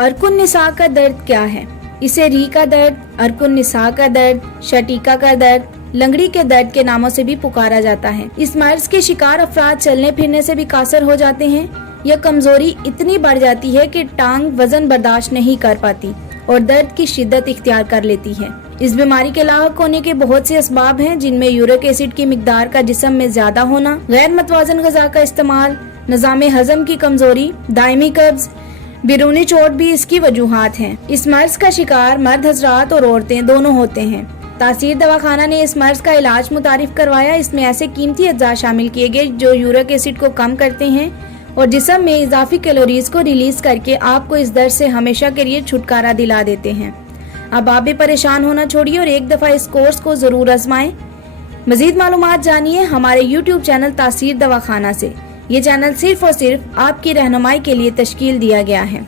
अर्कुन निसाह का दर्द क्या है? इसे री का दर्द, अर्कुन निसाह का दर्द, शटीका का दर्द, लंगड़ी के दर्द के नामों से भी पुकारा जाता है। इस मर्ज के शिकार अफराद चलने फिरने से भी कासर हो जाते हैं। यह कमजोरी इतनी बढ़ जाती है कि टांग वजन बर्दाश्त नहीं कर पाती और दर्द की शिद्दत इख्तियार कर लेती है। इस बीमारी के लाहक होने के बहुत से असबाब हैं, जिनमें यूरिक एसिड की मिकदार का जिस्म में ज्यादा होना, गैर मतवाजन गजा का इस्तेमाल, निज़ाम हजम की कमजोरी, दायमी कब्ज, बिरूनी चोट भी इसकी वजूहात हैं। इस मर्ज का शिकार मर्द हजरात और औरतें दोनों होते हैं। तासीर दवाखाना ने इस मर्ज का इलाज मुतारिफ करवाया। इसमें ऐसे कीमती अज्जा शामिल किए गए जो यूरिक एसिड को कम करते हैं और जिस्म में इजाफी कैलोरीज को रिलीज करके आपको इस दर्द से हमेशा के लिए छुटकारा दिला देते हैं। अब आप भी परेशान होना छोड़िए और एक दफा इस कोर्स को जरूर आजमाएं। मजीद मालूमात जानिए हमारे YouTube चैनल तासीर दवाखाना से। ये चैनल सिर्फ और सिर्फ आपकी रहनुमाई के लिए तश्कील दिया गया है।